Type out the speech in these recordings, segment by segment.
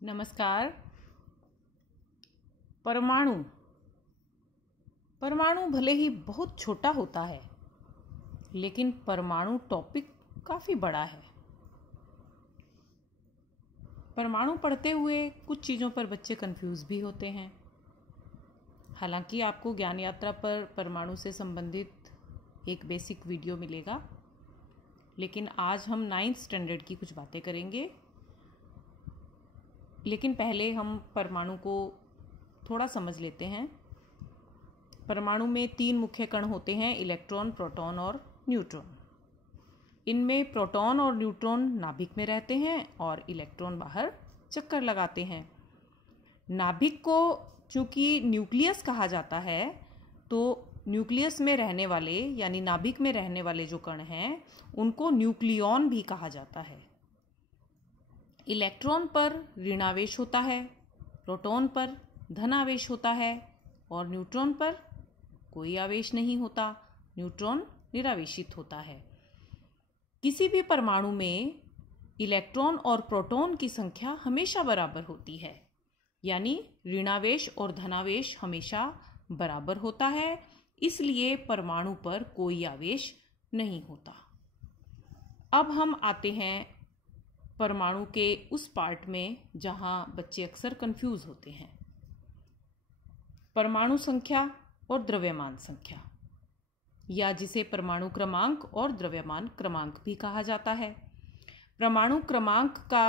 नमस्कार। परमाणु परमाणु भले ही बहुत छोटा होता है, लेकिन परमाणु टॉपिक काफ़ी बड़ा है। परमाणु पढ़ते हुए कुछ चीज़ों पर बच्चे कंफ्यूज भी होते हैं। हालांकि आपको ज्ञान यात्रा पर परमाणु से संबंधित एक बेसिक वीडियो मिलेगा, लेकिन आज हम 9th स्टैंडर्ड की कुछ बातें करेंगे। लेकिन पहले हम परमाणु को थोड़ा समझ लेते हैं। परमाणु में 3 मुख्य कण होते हैं, इलेक्ट्रॉन, प्रोटॉन और न्यूट्रॉन। इनमें प्रोटॉन और न्यूट्रॉन नाभिक में रहते हैं और इलेक्ट्रॉन बाहर चक्कर लगाते हैं। नाभिक को चूँकि न्यूक्लियस कहा जाता है, तो न्यूक्लियस में रहने वाले यानी नाभिक में रहने वाले जो कण हैं उनको न्यूक्लियॉन भी कहा जाता है। इलेक्ट्रॉन पर ऋणावेश होता है, प्रोटॉन पर धनावेश होता है और न्यूट्रॉन पर कोई आवेश नहीं होता, न्यूट्रॉन निरावेशित होता है। किसी भी परमाणु में इलेक्ट्रॉन और प्रोटॉन की संख्या हमेशा बराबर होती है, यानी ऋणावेश और धनावेश हमेशा बराबर होता है, इसलिए परमाणु पर कोई आवेश नहीं होता। अब हम आते हैं परमाणु के उस पार्ट में जहां बच्चे अक्सर कंफ्यूज होते हैं, परमाणु संख्या और द्रव्यमान संख्या, या जिसे परमाणु क्रमांक और द्रव्यमान क्रमांक भी कहा जाता है। परमाणु क्रमांक का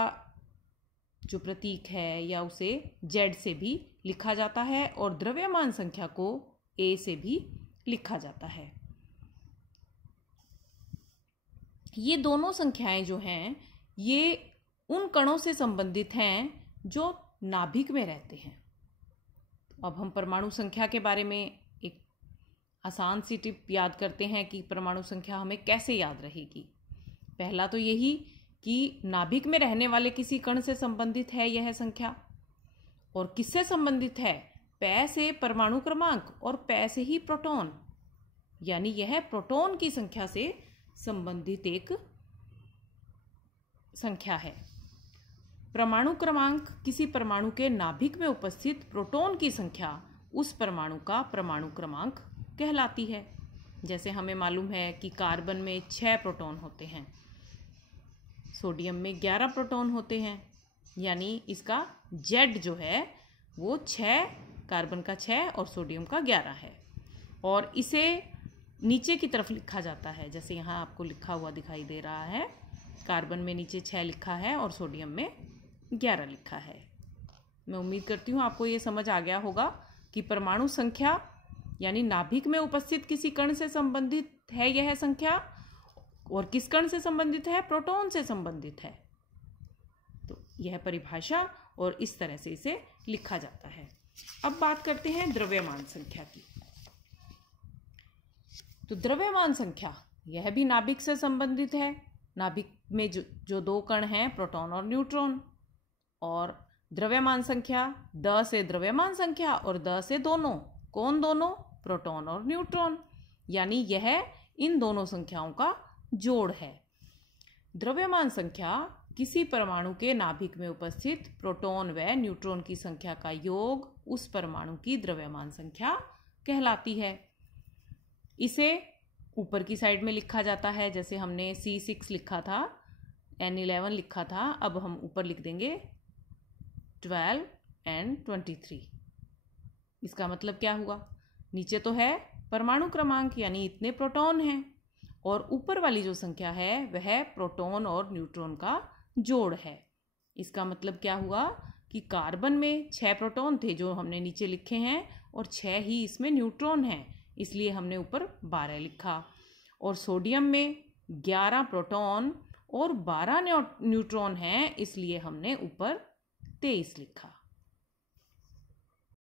जो प्रतीक है या उसे Z से भी लिखा जाता है और द्रव्यमान संख्या को A से भी लिखा जाता है। ये दोनों संख्याएं जो हैं ये उन कणों से संबंधित हैं जो नाभिक में रहते हैं। अब हम परमाणु संख्या के बारे में एक आसान सी टिप याद करते हैं कि परमाणु संख्या हमें कैसे याद रहेगी। पहला तो यही कि नाभिक में रहने वाले किसी कण से संबंधित है यह संख्या, और किससे संबंधित है? P से परमाणु क्रमांक और P से ही प्रोटॉन, यानी यह प्रोटॉन की संख्या से संबंधित एक संख्या है। परमाणु क्रमांक किसी परमाणु के नाभिक में उपस्थित प्रोटॉन की संख्या उस परमाणु का परमाणु क्रमांक कहलाती है। जैसे हमें मालूम है कि कार्बन में 6 प्रोटॉन होते हैं, सोडियम में 11 प्रोटॉन होते हैं, यानी इसका Z जो है वो 6, कार्बन का 6 और सोडियम का 11 है। और इसे नीचे की तरफ लिखा जाता है, जैसे यहाँ आपको लिखा हुआ दिखाई दे रहा है। कार्बन में नीचे 6 लिखा है और सोडियम में 11 लिखा है। मैं उम्मीद करती हूँ आपको ये समझ आ गया होगा कि परमाणु संख्या यानी नाभिक में उपस्थित किसी कण से संबंधित है यह संख्या, और किस कण से संबंधित है? प्रोटॉन से संबंधित है। तो यह परिभाषा और इस तरह से इसे लिखा जाता है। अब बात करते हैं द्रव्यमान संख्या की। तो द्रव्यमान संख्या यह भी नाभिक से संबंधित है। नाभिक में जो 2 कण हैं, प्रोटॉन और न्यूट्रॉन, और द्रव्यमान संख्या द से द्रव्यमान संख्या और द से दोनों। कौन दोनों? प्रोटॉन और न्यूट्रॉन, यानी यह इन दोनों संख्याओं का जोड़ है। द्रव्यमान संख्या किसी परमाणु के नाभिक में उपस्थित प्रोटॉन व न्यूट्रॉन की संख्या का योग उस परमाणु की द्रव्यमान संख्या कहलाती है। इसे ऊपर की साइड में लिखा जाता है, जैसे हमने C6 लिखा था, N11 लिखा था, अब हम ऊपर लिख देंगे 12 and 23। इसका मतलब क्या हुआ? नीचे तो है परमाणु क्रमांक यानी इतने प्रोटॉन हैं, और ऊपर वाली जो संख्या है वह प्रोटॉन और न्यूट्रॉन का जोड़ है। इसका मतलब क्या हुआ कि कार्बन में 6 प्रोटॉन थे जो हमने न्नीचे लिखे हैं, और 6 ही इसमें न्यूट्रॉन हैं, इसलिए हमने ऊपर 12 लिखा। और सोडियम में 11 प्रोटॉन और 12 न्यूट्रॉन हैं, इसलिए हमने ऊपर 23 लिखा।